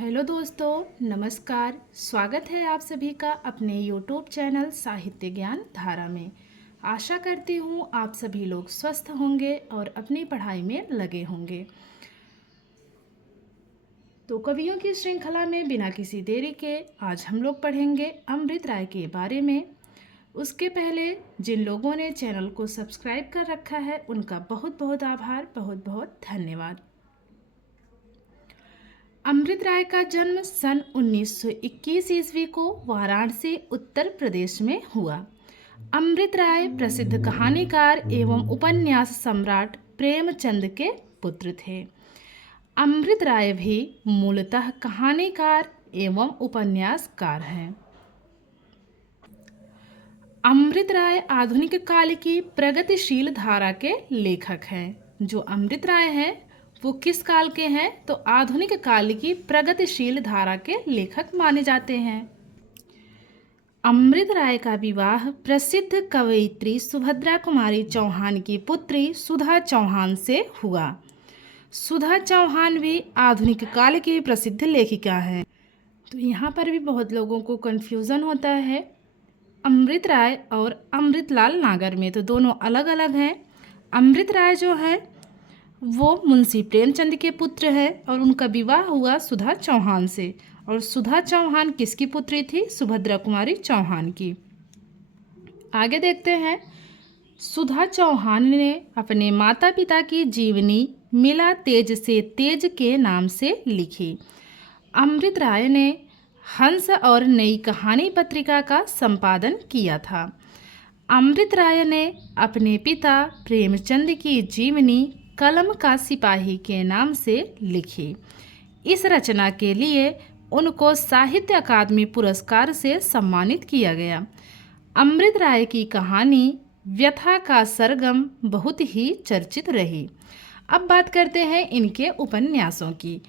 Hello दोस्तों, नमस्कार। स्वागत है आप सभी का अपने यूट्यूब चैनल साहित्य ज्ञान धारा में। आशा करती हूँ आप सभी लोग स्वस्थ होंगे और अपनी पढ़ाई में लगे होंगे। तो कवियों की श्रृंखला में बिना किसी देरी के आज हम लोग पढ़ेंगे अमृत राय के बारे में। उसके पहले जिन लोगों ने चैनल को सब्सक्राइब कर रखा है उनका बहुत बहुत आभार, बहुत बहुत धन्यवाद। अमृत राय का जन्म सन 1921 ईस्वी को वाराणसी उत्तर प्रदेश में हुआ। अमृत राय प्रसिद्ध कहानीकार एवं उपन्यास सम्राट प्रेमचंद के पुत्र थे। अमृत राय भी मूलतः कहानीकार एवं उपन्यासकार हैं। अमृत राय आधुनिक काल की प्रगतिशील धारा के लेखक हैं। जो अमृत राय हैं वो किस काल के हैं? तो आधुनिक काल की प्रगतिशील धारा के लेखक माने जाते हैं। अमृत राय का विवाह प्रसिद्ध कवयित्री सुभद्रा कुमारी चौहान की पुत्री सुधा चौहान से हुआ। सुधा चौहान भी आधुनिक काल की प्रसिद्ध लेखिका हैं। तो यहाँ पर भी बहुत लोगों को कन्फ्यूज़न होता है अमृत राय और अमृतलाल नागर में, तो दोनों अलग अलग हैं। अमृत राय जो है वो मुंशी प्रेमचंद के पुत्र है और उनका विवाह हुआ सुधा चौहान से। और सुधा चौहान किसकी पुत्री थी? सुभद्रा कुमारी चौहान की। आगे देखते हैं। सुधा चौहान ने अपने माता पिता की जीवनी मिला तेज से तेज के नाम से लिखी। अमृत राय ने हंस और नई कहानी पत्रिका का संपादन किया था। अमृत राय ने अपने पिता प्रेमचंद की जीवनी कलम का सिपाही के नाम से लिखी। इस रचना के लिए उनको साहित्य अकादमी पुरस्कार से सम्मानित किया गया। अमृत राय की कहानी व्यथा का सरगम बहुत ही चर्चित रही। अब बात करते हैं इनके उपन्यासों की।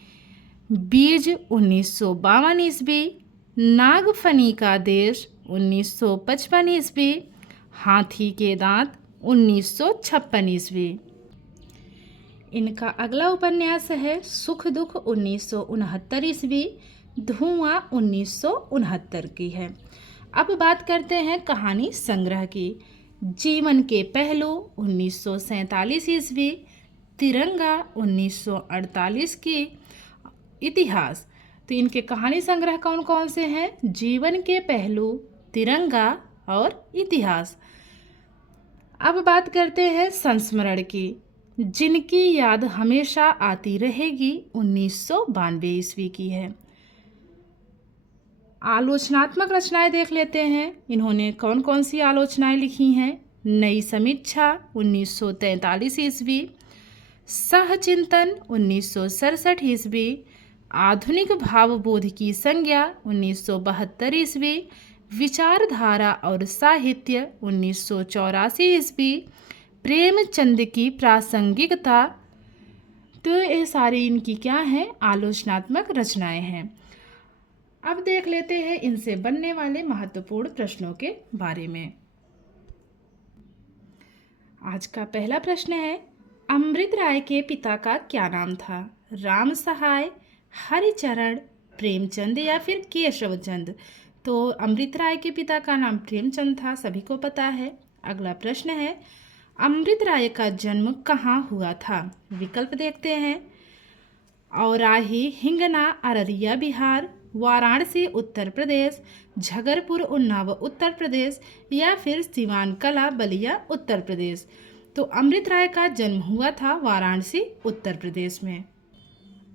बीज 1952 ईस्वी, नागफनी का देश 1955 ईस्वी, हाथी के दांत 1956 ईस्वी। इनका अगला उपन्यास है सुख दुख 1969 ईस्वी, धुआं 1969 की है। अब बात करते हैं कहानी संग्रह की। जीवन के पहलू 1947 ईस्वी, तिरंगा 1948 की, इतिहास। तो इनके कहानी संग्रह कौन कौन से हैं? जीवन के पहलू, तिरंगा और इतिहास। अब बात करते हैं संस्मरण की। जिनकी याद हमेशा आती रहेगी 1992 ईस्वी की है। आलोचनात्मक रचनाएं देख लेते हैं। इन्होंने कौन कौन सी आलोचनाएं लिखी हैं? नई समीक्षा 1943 ईस्वी, सहचिंतन 1967 ईस्वी, आधुनिक भावबोध की संज्ञा 1972 ईस्वी, विचारधारा और साहित्य 1984 ईस्वी, प्रेमचंद की प्रासंगिकता। तो ये सारी इनकी क्या हैं? आलोचनात्मक रचनाएं हैं। अब देख लेते हैं इनसे बनने वाले महत्वपूर्ण प्रश्नों के बारे में। आज का पहला प्रश्न है, अमृत राय के पिता का क्या नाम था? राम सहाय, हरिचरण, प्रेमचंद या फिर केशव चंद? तो अमृत राय के पिता का नाम प्रेमचंद था, सभी को पता है। अगला प्रश्न है, अमृत राय का जन्म कहाँ हुआ था? विकल्प देखते हैं। औराही हिंगना अररिया बिहार, वाराणसी उत्तर प्रदेश, झगरपुर उन्नाव उत्तर प्रदेश या फिर सिवान कला बलिया उत्तर प्रदेश? तो अमृत राय का जन्म हुआ था वाराणसी उत्तर प्रदेश में।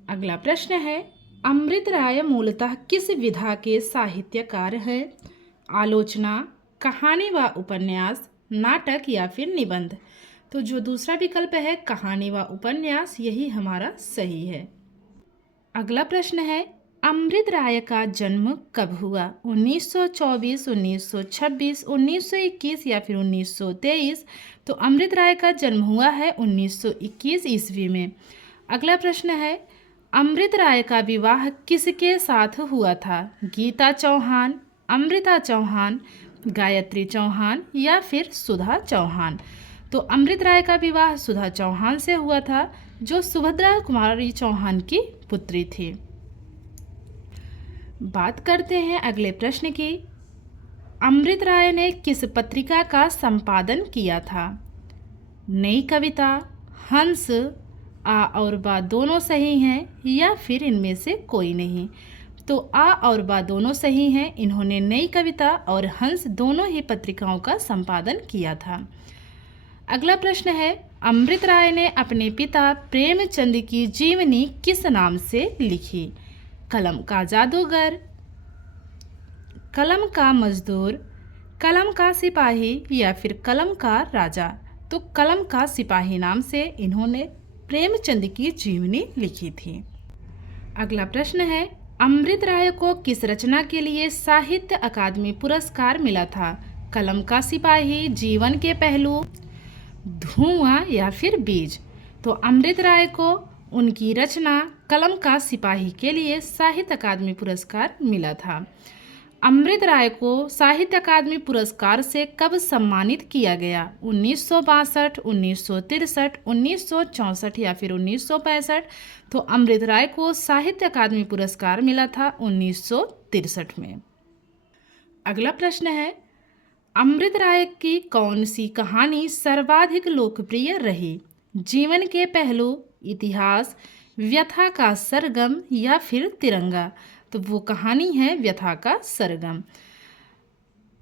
अगला प्रश्न है, अमृत राय मूलतः किस विधा के साहित्यकार हैं? आलोचना, कहानी व उपन्यास, नाटक या फिर निबंध? तो जो दूसरा विकल्प है कहानी व उपन्यास, यही हमारा सही है। अगला प्रश्न है, अमृत राय का जन्म कब हुआ? 1924, 1926, 1921 या फिर 1923? तो अमृत राय का जन्म हुआ है 1921 ईस्वी में। अगला प्रश्न है, अमृत राय का विवाह किसके साथ हुआ था? गीता चौहान, अमृता चौहान, गायत्री चौहान या फिर सुधा चौहान? तो अमृत राय का विवाह सुधा चौहान से हुआ था, जो सुभद्रा कुमारी चौहान की पुत्री थी। बात करते हैं अगले प्रश्न की। अमृत राय ने किस पत्रिका का संपादन किया था? नई कविता, हंस, आ और बा दोनों सही हैं या फिर इनमें से कोई नहीं? तो आ और बा दोनों सही हैं। इन्होंने नई कविता और हंस दोनों ही पत्रिकाओं का संपादन किया था। अगला प्रश्न है, अमृत राय ने अपने पिता प्रेमचंद की जीवनी किस नाम से लिखी? कलम का जादूगर, कलम का मजदूर, कलम का सिपाही या फिर कलम का राजा? तो कलम का सिपाही नाम से इन्होंने प्रेमचंद की जीवनी लिखी थी। अगला प्रश्न है, अमृत राय को किस रचना के लिए साहित्य अकादमी पुरस्कार मिला था? कलम का सिपाही, जीवन के पहलू, धुआं या फिर बीज? तो अमृत राय को उनकी रचना कलम का सिपाही के लिए साहित्य अकादमी पुरस्कार मिला था। अमृत राय को साहित्य अकादमी पुरस्कार से कब सम्मानित किया गया? 1962, 1963, 1964 या फिर 1965? तो अमृत राय को साहित्य अकादमी पुरस्कार मिला था 1963 में। अगला प्रश्न है, अमृत राय की कौन सी कहानी सर्वाधिक लोकप्रिय रही? जीवन के पहलू, इतिहास, व्यथा का सरगम या फिर तिरंगा? तो वो कहानी है व्यथा का सरगम।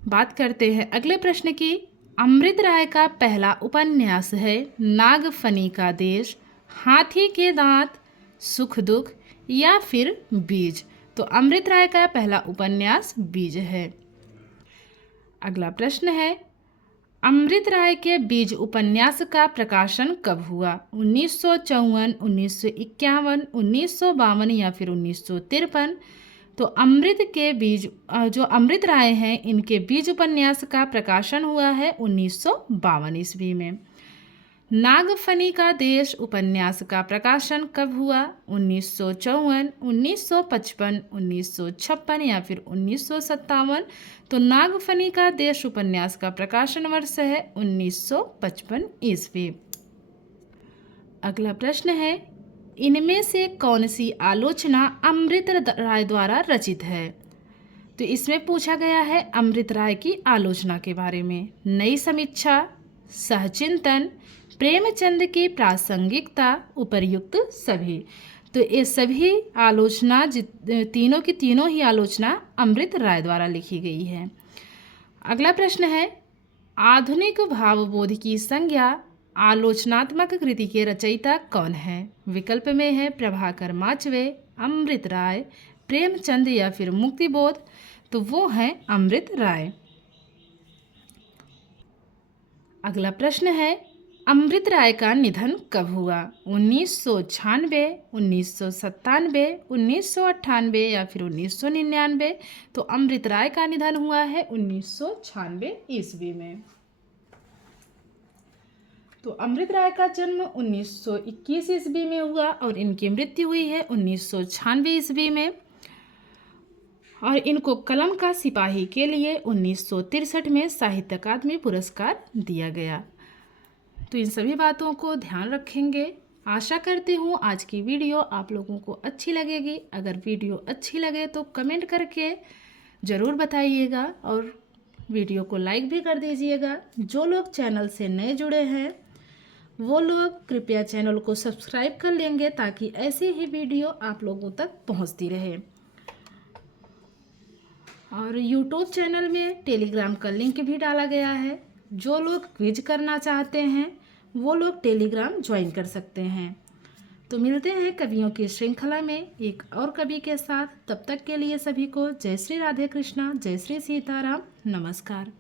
बात करते हैं अगले प्रश्न की। अमृत राय का पहला उपन्यास है नागफनी का देश, हाथी के दांत, सुख दुख या फिर बीज? तो अमृत राय का पहला उपन्यास बीज है। अगला प्रश्न है, अमृत राय के बीज उपन्यास का प्रकाशन कब हुआ? 1954, 1951, 1952 या फिर 1953? तो अमृत के बीज जो अमृत राय हैं, इनके बीज उपन्यास का प्रकाशन हुआ है 1952 ईस्वी में। नागफनी का देश उपन्यास का प्रकाशन कब हुआ? 1954, 1955, 1956 या फिर 1957? तो नागफनी का देश उपन्यास का प्रकाशन वर्ष है 1955 ईस्वी। अगला प्रश्न है, इनमें से कौन सी आलोचना अमृत राय द्वारा रचित है? तो इसमें पूछा गया है अमृत राय की आलोचना के बारे में। नई समीक्षा, सहचिंतन, प्रेमचंद की प्रासंगिकता, उपर्युक्त सभी? तो ये सभी आलोचना तीनों की तीनों ही आलोचना अमृत राय द्वारा लिखी गई है। अगला प्रश्न है, आधुनिक भावबोध की संज्ञा आलोचनात्मक कृति के रचयिता कौन है? विकल्प में है प्रभाकर माचवे, अमृत राय, प्रेमचंद या फिर मुक्तिबोध? तो वो है अमृत राय। अगला प्रश्न है, अमृत राय का निधन कब हुआ? 1996, 1997, 1998 या फिर 1999? तो अमृत राय का निधन हुआ है 1996 ईस्वी में। तो अमृत राय का जन्म 1921 ईस्वी में हुआ और इनकी मृत्यु हुई है 1996 ईस्वी में। और इनको कलम का सिपाही के लिए 1963 में साहित्य अकादमी पुरस्कार दिया गया। तो इन सभी बातों को ध्यान रखेंगे। आशा करती हूँ आज की वीडियो आप लोगों को अच्छी लगेगी। अगर वीडियो अच्छी लगे तो कमेंट करके ज़रूर बताइएगा और वीडियो को लाइक भी कर दीजिएगा। जो लोग चैनल से नए जुड़े हैं वो लोग कृपया चैनल को सब्सक्राइब कर लेंगे ताकि ऐसी ही वीडियो आप लोगों तक पहुंचती रहे। और यूट्यूब चैनल में टेलीग्राम का लिंक भी डाला गया है। जो लोग क्विज करना चाहते हैं वो लोग टेलीग्राम ज्वाइन कर सकते हैं। तो मिलते हैं कवियों की श्रृंखला में एक और कवि के साथ। तब तक के लिए सभी को जय श्री राधे कृष्णा, जय श्री सीताराम, नमस्कार।